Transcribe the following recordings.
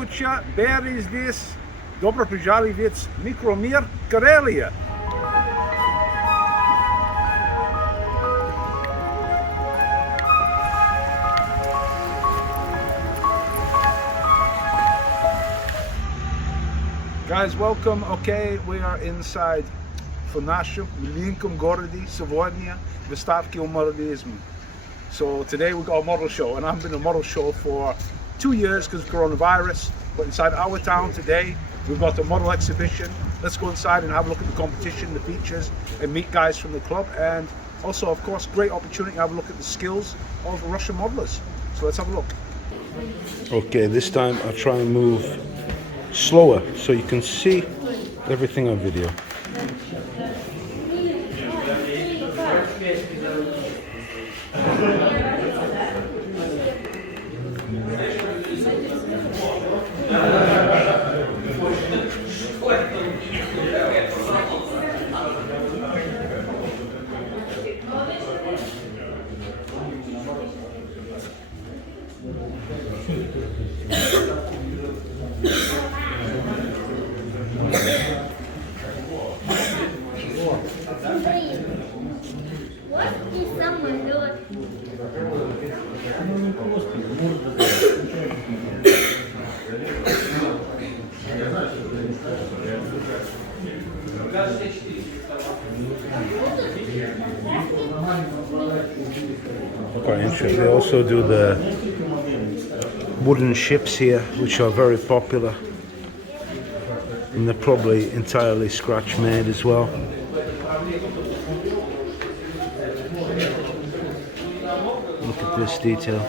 здравствуйте, Barry здесь. Добро пожаловать в микромир Карелия. Guys, welcome. Okay, we are inside в нашем маленьком городе сегодня выставки модернизма. So today we got a model show, and I haven't been to a model show for 2 years because of coronavirus. But inside our town today, we've got a model exhibition. Let's go inside and have a look at the competition, the features, and meet guys from the club. And also, of course, great opportunity to have a look at the skills of Russian modelers. So let's have a look. Okay, this time I'll try and move slower so you can see everything on video. Quite interesting. They also do the wooden ships here, which are very popular, and they're probably entirely scratch made as well. Look at this detail.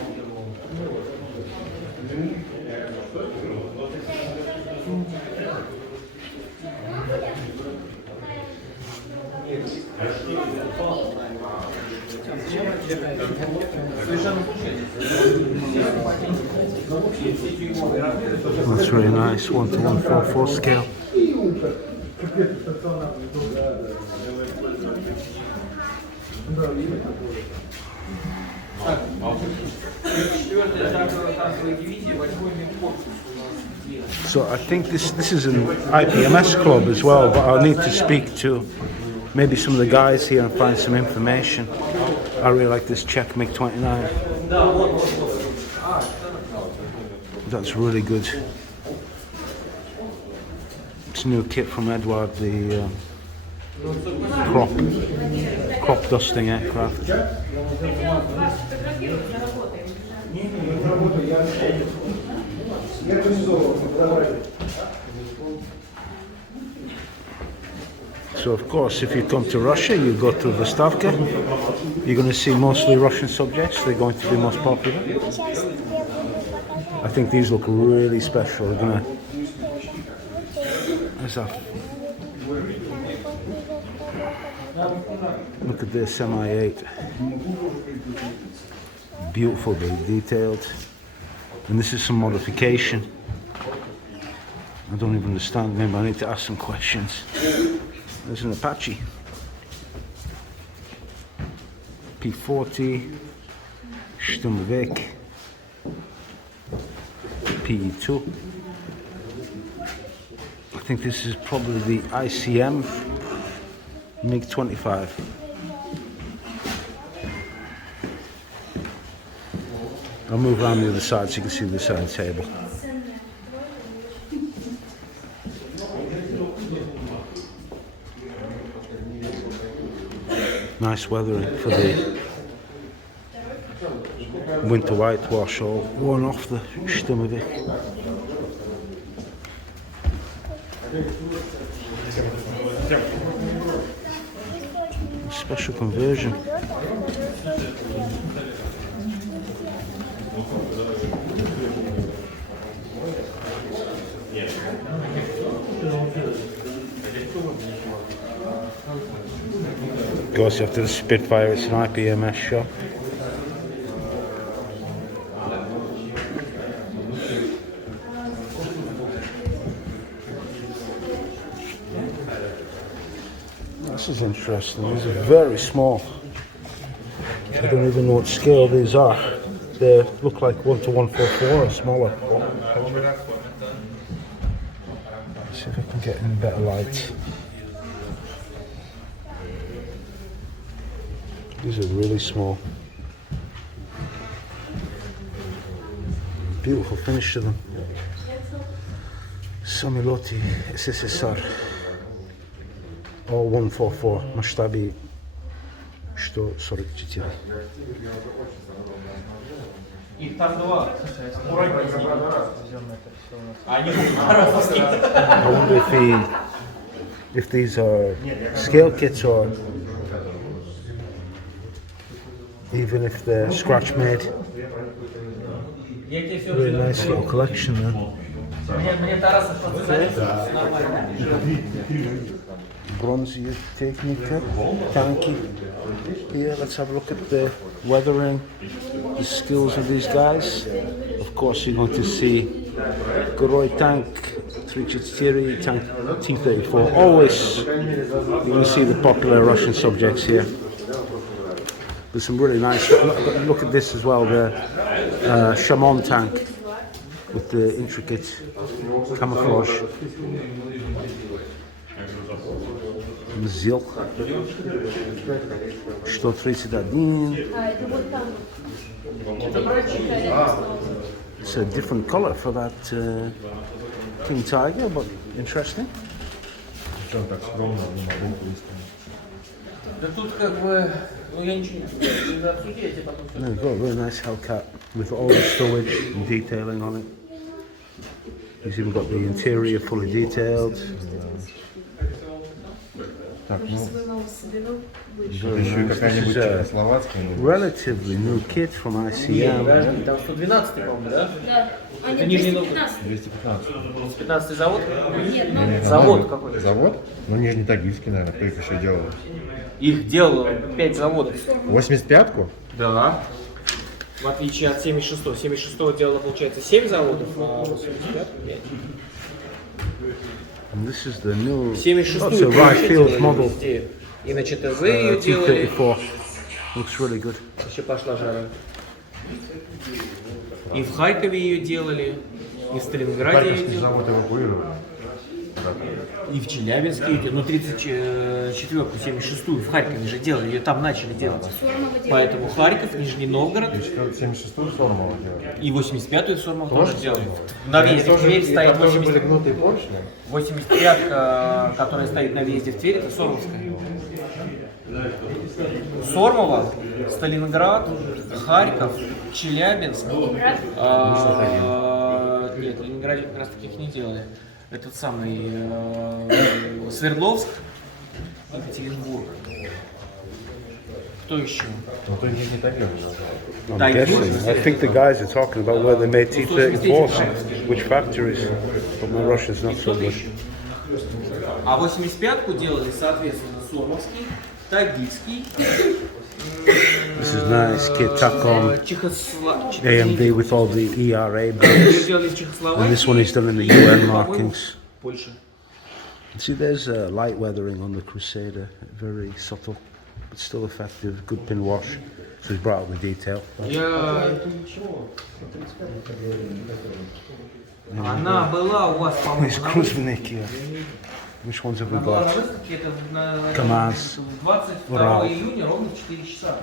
That's really nice, 1:144 scale. So I think this is an IPMS club as well, but I'll need to speak to maybe some of the guys here and find some information. I really like this Czech MiG-29. That's really good. It's a new kit from Edward, the crop dusting aircraft. So of course, if you come to Russia, you go to Vystavka, you're going to see mostly Russian subjects. They're going to be most popular. I think these look really special. They're gonna. There's that. Look at this MI8. Beautiful, very detailed. And this is some modification. I don't even understand. Maybe I need to ask some questions. There's an Apache. P40. Sturmovik. PE2. I think this is probably the ICM MiG-25. I'll move around the other side so you can see the side table. Nice weathering for the winter whitewash, all worn off the Sturmovik. Special conversion. Goes after the Spitfire, it's an IPMS shop. This is interesting. These are very small. I don't even know what scale these are. they look like 1 to 144 or smaller. See if I can get in better light. These are really small. Beautiful finish to them. Samiloti SSSR. All 144. Масштаби 144. Их там два. I wonder if these are scale kits or even if they're scratch made. Really nice little collection there. Bronze technica, tanky. Here, let's have a look at the weathering, the skills of these guys. Of course, you're going to see Goroi tank, 3 tank T-34. Always, you're going to see the popular Russian subjects here. There's some really nice. Look at this as well, the Shamon tank with the intricate camouflage. Zil 131. It's a different color for that King Tiger, but interesting. They've got a really nice Hellcat with all the stowage and detailing on it. He's even got the interior fully detailed. Very nice. This is a relatively new kit from ICM. Там 112, по-моему, да? Да. А нет, нижний 215. 215 завод? Нет, ну, Завод какой? Завод? Ну, Нижнетагильский, наверное, кто их еще делал. Их делало 5 заводов. 85-ку? Да. В отличие от 76-го. 76-го делало, получается, 7 заводов, а 85-го 5. And this is the new. 76-ю That's a right field model. везде. И на ЧТЗ ее делали. T-34. Looks really good. Еще пошла жара. И в Харькове ее делали, и в Сталинграде ее Харьковский делали, завод эвакуировали. и в Челябинске ее делали. Ну, 34-ку, 76-ю в Харькове же делали, ее там начали делать. Поэтому Харьков, Нижний Новгород 76-ю Сормова делали. и 85-ю Сормов тоже делали. На въезде в Тверь стоит Тоже были 80... гнутые поршни. 85-ка, которая стоит на въезде в Тверь, это Сормовская. Сормово, Сталинград, Харьков, Челябинск. Нет, в Ленинграде как раз таких не делали. Этот самый Свердловск, Екатеринбург. Кто еще? Ну, то Нижнетагил. I'm guessing. I think the guys are talking about where they made T-34s, which factories, but my Russian's not so good. А 85-ку делали, соответственно, Сормовский, Тагильский. This is nice kit, Tacom AMD with all the ERA buttons. And this one is done in the UN markings. See, there's light weathering on the Crusader, very subtle, but still effective, good pin wash. So he's brought out the detail. Она была у вас, по-моему, There's Kruzvenik here. Which ones have we got? Kamaz, 22 июня ровно в 4 часа.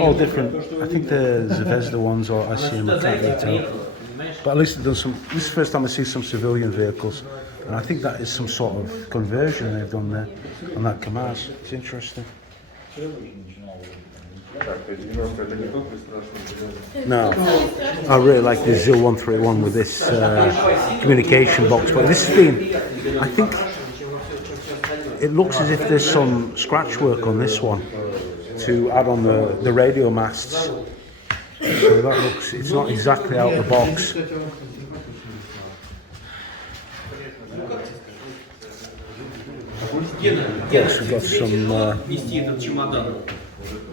all different. I think the Zvezda ones or ICM, I can't really tell. But at least they've done some. This is the first time I see some civilian vehicles, and I think that is some sort of conversion they've done there on that Kamaz. It's interesting. No, I really like the ZIL 131 with this communication box, but this has been, I think, it looks as if there's some scratch work on this one to add on the radio masts. So that looks, it's not exactly out of the box. Yes, we've got some,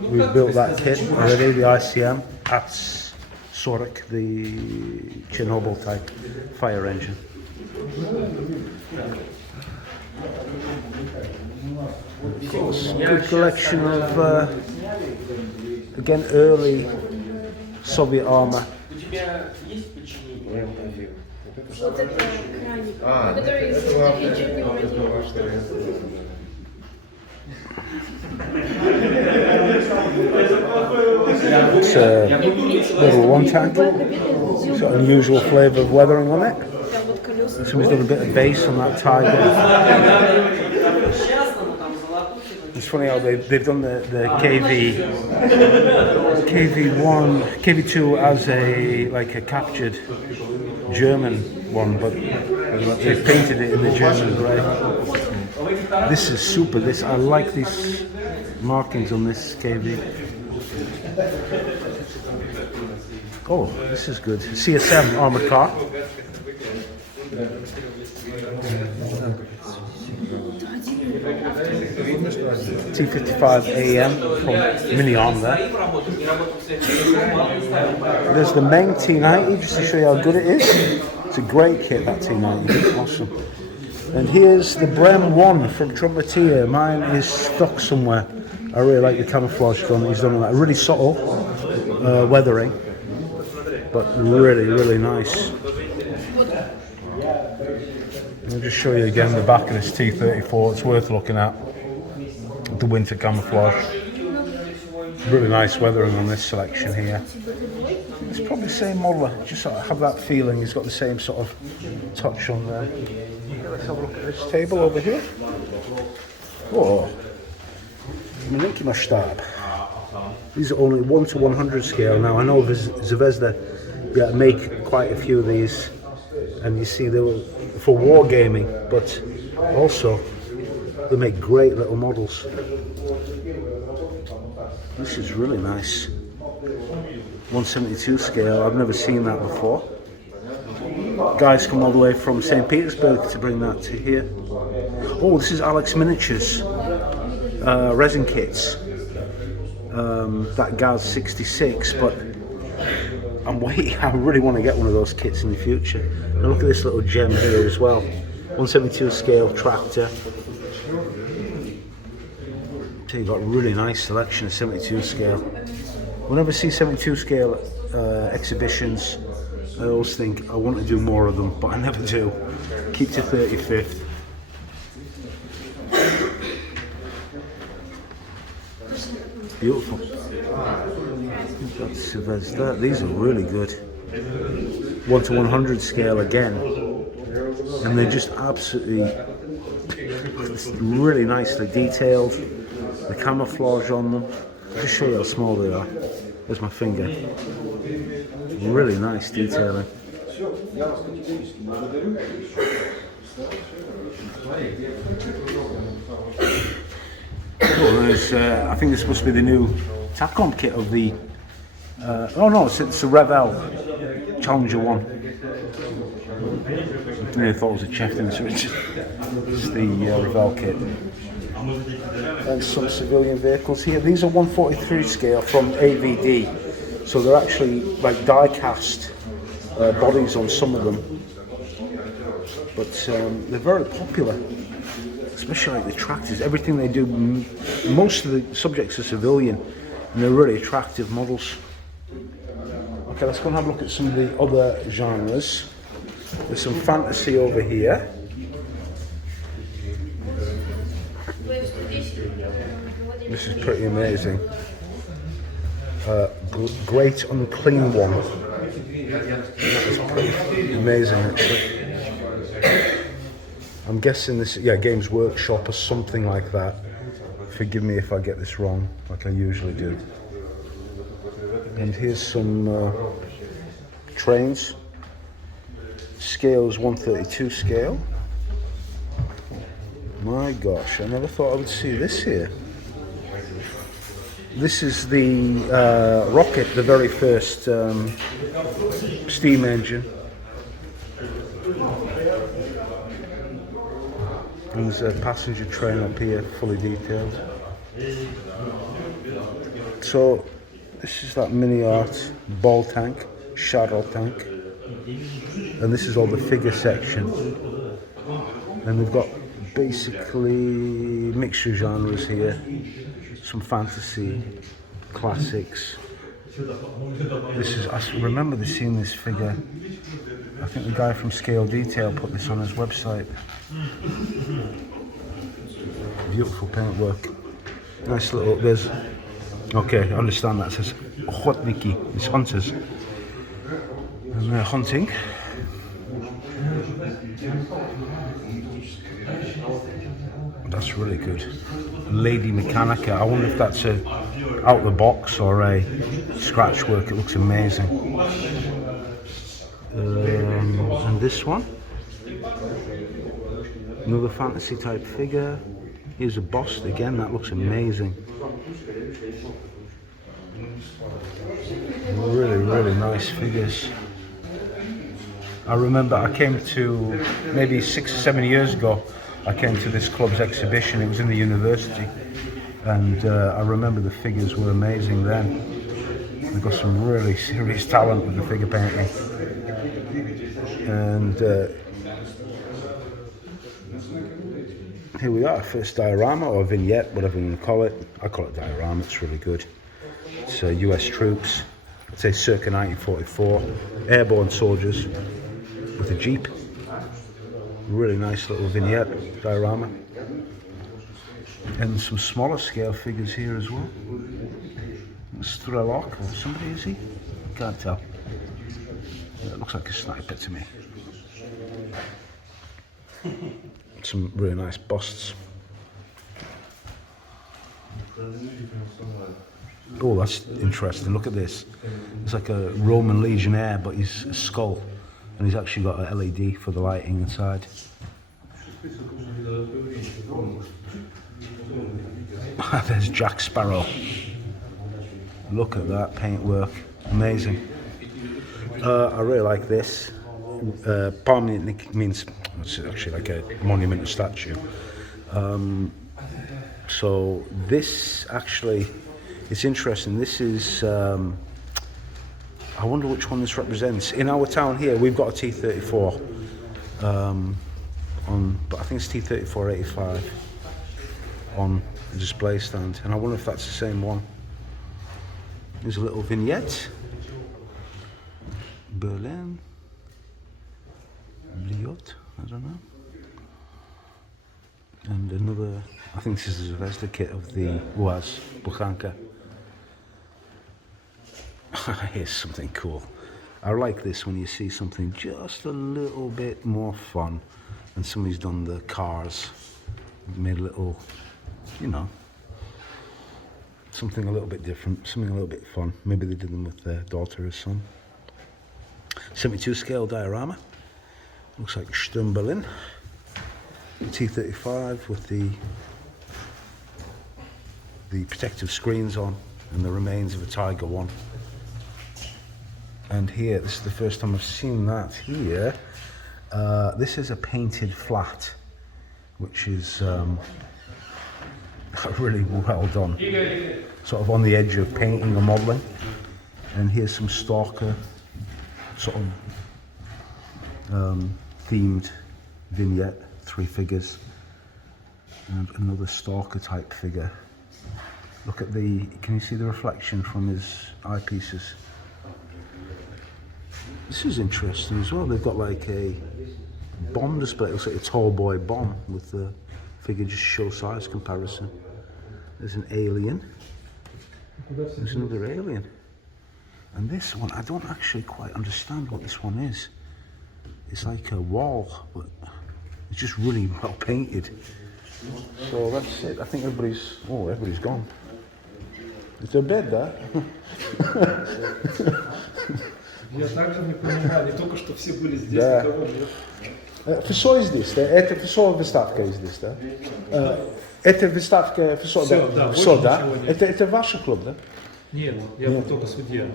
we've built that kit already, the ICM at Sorek, the Chernobyl type fire engine. Of course, good collection of, again, early Soviet armor. У тебя есть починить? Вот это краник, который чуть не уронил. It's a little one tank. It's got an unusual flavour of weathering on it. Прям вот колеса. Somebody's done a bit of bass on that Tiger. It's funny how they've done the KV1, KV2 as a captured German one, but they've painted it in the German grey. This is super. I like these markings on this KV. Oh, this is good. CSM armoured car. T55 AM from Mini Arm there. There's the Meng T90, just to show you how good it is. It's a great kit, that T90, awesome. And here's the Brem 1 from Trumpeter. Mine is stuck somewhere. I really like the camouflage done. He's done that really subtle weathering, but really, really nice. I'll just show you again the back of this T34. It's worth looking at. The winter camouflage. Really nice weathering on this selection here. It's probably the same model. Just sort of have that feeling. He's got the same sort of touch on there. Let's have a look at this table over here. Whoa. Malinki Mastab. These are only 1 to 100 scale. Now I know Zvezda make quite a few of these, and you see they were for wargaming, but also they make great little models. This is really nice. 172 scale. I've never seen that before. Guys come all the way from St. Petersburg to bring that to here. Oh, this is Alex Miniatures resin kits. That Gaz 66, but I'm waiting. I really want to get one of those kits in the future. Now look at this little gem here as well. 172 scale tractor. So you've got a really nice selection of 72 scale. Whenever I see 72 scale exhibitions, I always think I want to do more of them, but I never do. Keep to 35th. Beautiful. These are really good. 1 to 100 scale again, and they're just absolutely really nicely detailed. The camouflage on them. I'll just show you how small they are. There's my finger. Really nice detailing. Oh, there's, I think this must be the new TACOM kit of the. Oh no, it's the Revel Challenger 1. I really thought it was a Cheftain, so it's the Revel kit. And some civilian vehicles here. These are 143 scale from AVD, so they're actually like die-cast bodies on some of them, but they're very popular, especially like the tractors. Everything they do, most of the subjects are civilian, and they're really attractive models. Okay, let's go and have a look at some of the other genres. There's some fantasy over here. This is pretty amazing. Great Unclean One. This is pretty amazing, actually. I'm guessing this, Games Workshop or something like that. Forgive me if I get this wrong, like I usually do. And here's some trains. Scale is 132 scale. My gosh, I never thought I would see this here. This is the rocket, the very first steam engine. And there's a passenger train up here, fully detailed. So this is that mini art ball tank, shadow tank. And this is all the figure section. And we've got basically mixture genres here. Some fantasy, classics, This is, I remember seeing this figure. I think the guy from Scale Detail put this on his website. Beautiful paintwork. Nice little, there's, okay, I understand that. It says Ochotniki, it's hunters. And they're hunting. That's really good. Lady Mechanica. I wonder if that's a out the box or a scratch work. It looks amazing. And this one, another fantasy type figure. Here's a bust again. That looks amazing. Really nice figures. I remember I came to, maybe 6 or 7 years ago, I came to this club's exhibition. It was in the university, and I remember the figures were amazing then. They've got some really serious talent with the figure painting. And here we are, first diorama or vignette, whatever you want to call it. I call it diorama, it's really good. It's US troops, I'd say circa 1944, airborne soldiers with a jeep. Really nice little vignette, diorama. And some smaller scale figures here as well. Strelok or somebody, is he? Can't tell. It looks like a sniper to me. Some really nice busts. Oh, that's interesting. Look at this. It's like a Roman legionnaire, but he's a skull. And he's actually got a LED for the lighting inside. There's Jack Sparrow. Look at that paintwork. Amazing. I really like this. Permanent means it's actually like a monumental statue. So this actually, it's interesting. This is, I wonder which one this represents. In our town here, we've got a T-34 but I think it's T-34-85 on the display stand, and I wonder if that's the same one. There's a little vignette. Berlin. Bliot, I don't know. And another, I think this is a Zvezda kit of the UAZ Buchanka. Here's something cool. I like this when you see something just a little bit more fun, and somebody's done the cars, made a little, you know, something a little bit different, something a little bit fun. Maybe they did them with their daughter or son. 72 scale diorama. Looks like Sturm Berlin. T-35 with the protective screens on, and the remains of a Tiger 1. And here, this is the first time I've seen that here. This is a painted flat, which is really well done. Sort of on the edge of painting or modelling. And here's some Stalker sort of themed vignette, 3 figures. And another Stalker type figure. Look at the, can you see the reflection from his eyepieces? This is interesting as well. They've got like a bomb display. It looks like a tall boy bomb with the figure, just show size comparison. There's an alien. There's another alien. And this one, I don't actually quite understand what this one is. It's like a wall, but it's just really well painted. So that's it. I think everybody's gone. Is there a bed there? Я также не понимаю, не только что все были здесь, Да. никого нет. Фисо здесь, да? Это Фисо выставка здесь, да? Это выставка Фисо, Всё, да? да, Фисо, больше да? ничего нет. Это ваш клуб, да? Нет, я был только судья.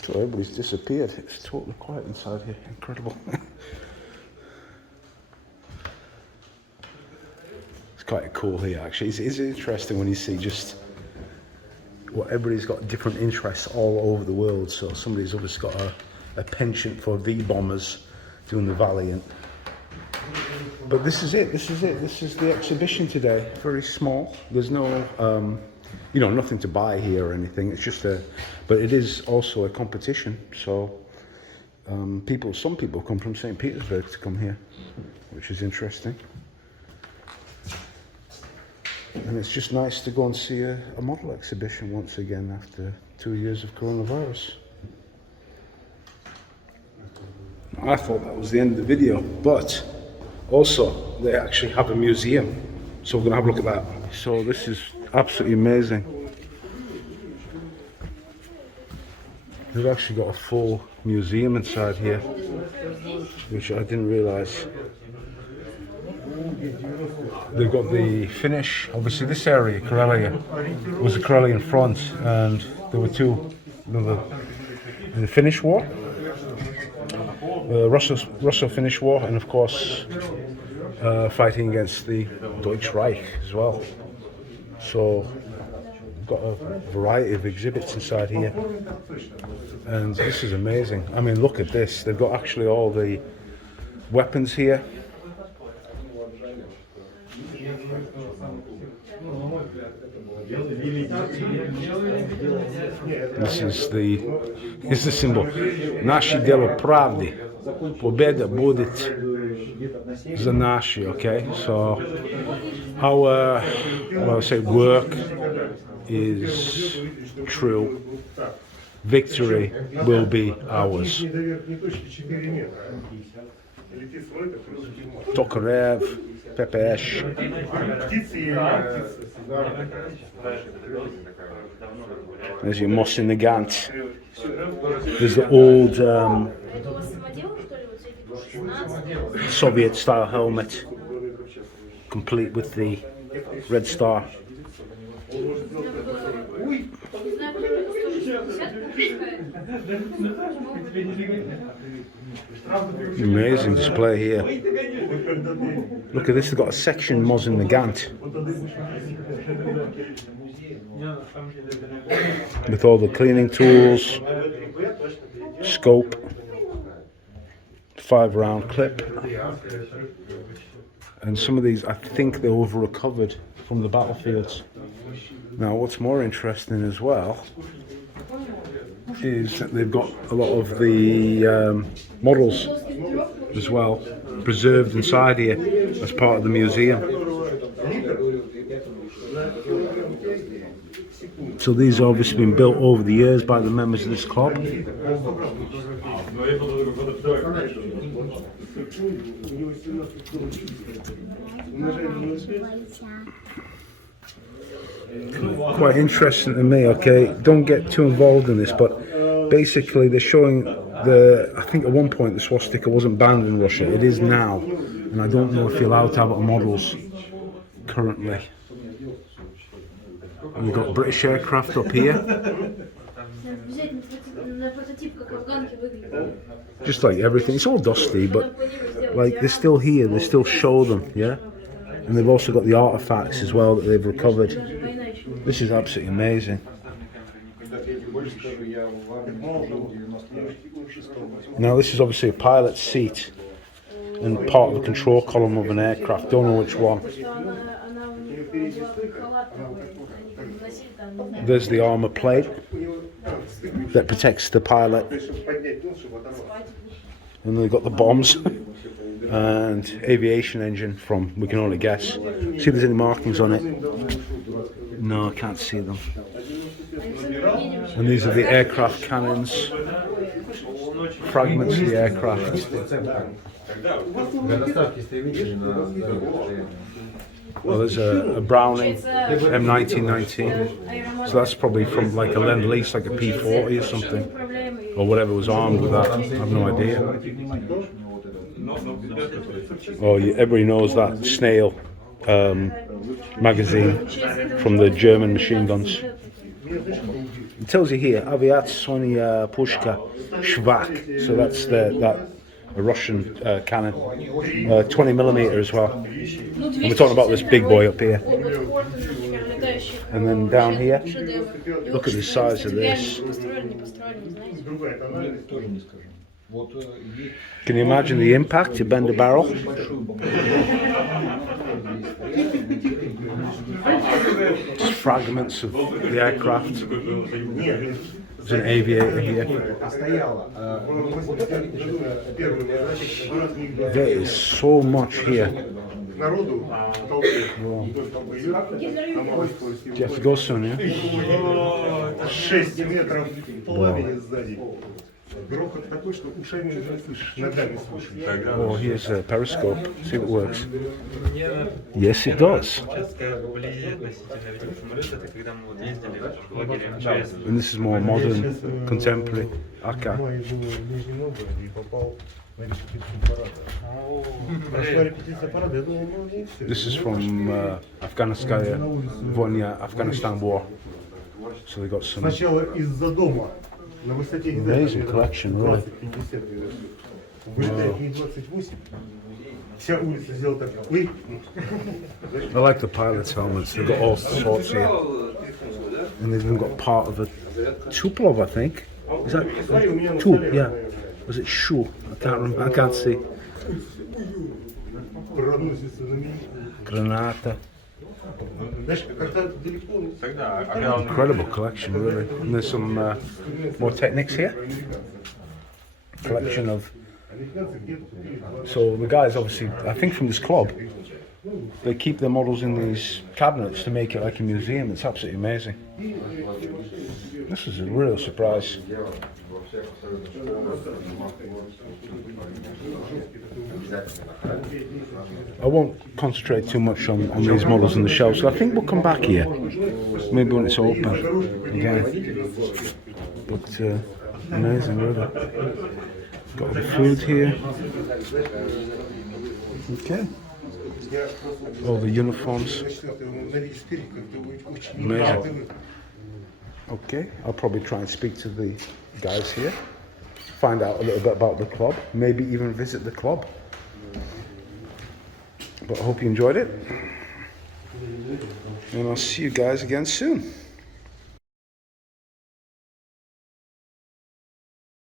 So everybody's disappeared. It's totally quiet inside here. Incredible. It's quite cool here, actually. It's interesting when you see just what everybody's got different interests all over the world. So somebody's obviously got a a penchant for V bombers doing the Valiant. But this is it. This is the exhibition today. Very small. There's no, nothing to buy here or anything. It's just but it is also a competition. So some people come from St. Petersburg to come here, which is interesting. And it's just nice to go and see a model exhibition once again after 2 years of coronavirus. I thought that was the end of the video, but also they actually have a museum, so we're going to have a look at that. So this is absolutely amazing. They've actually got a full museum inside here, which I didn't realise. They've got the Finnish, obviously this area, Karelia, was the Karelian front, and there were two, in the Finnish War, the Russo-Finnish War, and of course fighting against the Deutsche Reich as well. So we've got a variety of exhibits inside here, and this is amazing. I mean, look at this. They've got actually all the weapons here. This is the symbol. Naše delo pravdi. Pobjeda будет za naši, okay? So our work is true. Victory will be ours. Tokarev, PPS. There's your Mosin Nagant. There's the old Soviet style helmet, complete with the red star. Amazing display here. Look at this, they've got a section Mosin Nagant with all the cleaning tools, scope, 5-round clip, and some of these I think they over recovered from the battlefields. Now what's more interesting as well is that they've got a lot of the models as well preserved inside here as part of the museum. So these have obviously been built over the years by the members of this club. Quite interesting to me, okay? Don't get too involved in this, but basically they're showing I think at one point the swastika wasn't banned in Russia. It is now, and I don't know if you're allowed to have it on models currently. And we've got British aircraft up here. Just like everything, it's all dusty, but like they're still here, they still show them, yeah? And they've also got the artifacts as well that they've recovered. This is absolutely amazing. Now this is obviously a pilot's seat and part of the control column of an aircraft, don't know which one. There's the armour plate that protects the pilot. And they've got the bombs and aviation engine from, we can only guess. See if there's any markings on it. No, I can't see them. And these are the aircraft cannons, fragments of the aircraft. Well, there's a Browning M1919, so that's probably from like a Lend-Lease, like a P40 or something, or whatever was armed with that. I have no idea. Oh, everybody knows that Snail magazine from the German machine guns. It tells you here, Aviatsoniya Pushka Shvak, so that's a Russian cannon, 20mm as well. And we're talking about this big boy up here. And then down here, look at the size of this. Can you imagine the impact? You bend the barrel. Just fragments of the aircraft. There's an aviator here. There is so much here. Wow. Do you have to go soon, yeah? 6 метров в пламени сзади. Грохот такой, что ушами не слышишь, ногами слышишь. Oh, here's a periscope. See if it works. Yes, it does. And this is more modern, contemporary. Okay. Был в Нижнем Новгороде и попал на репетицию парада. Прошла репетиция парада, я думал, ну и все. This is from Afghanistan war. So they got some Сначала из-за дома, на высоте amazing collection, really. 20-50. Вылетает Ми-28. Вся улица сделала так. Ой. I like the pilot's helmets. They've got all sorts here. And they've even got part of a Tupolev, I think. Is that two? Yeah. Was it Shu? I can't remember. I can't see. Проносится на меня. Granata. Знаешь, как-то далеко. Incredible collection, really. And there's some more Technics here. Collection of. So the guys, obviously, I think from this club, they keep their models in these cabinets to make it like a museum. It's absolutely amazing. This is a real surprise. I won't concentrate too much on these models on the shelves, so I think we'll come back here. Maybe when it's open again. But amazing, really. Got all the food here. Okay. All the uniforms. Amazing. Okay, I'll probably try and speak to the guys here. Find out a little bit about the club. Maybe even visit the club. But I hope you enjoyed it. And I'll see you guys again soon.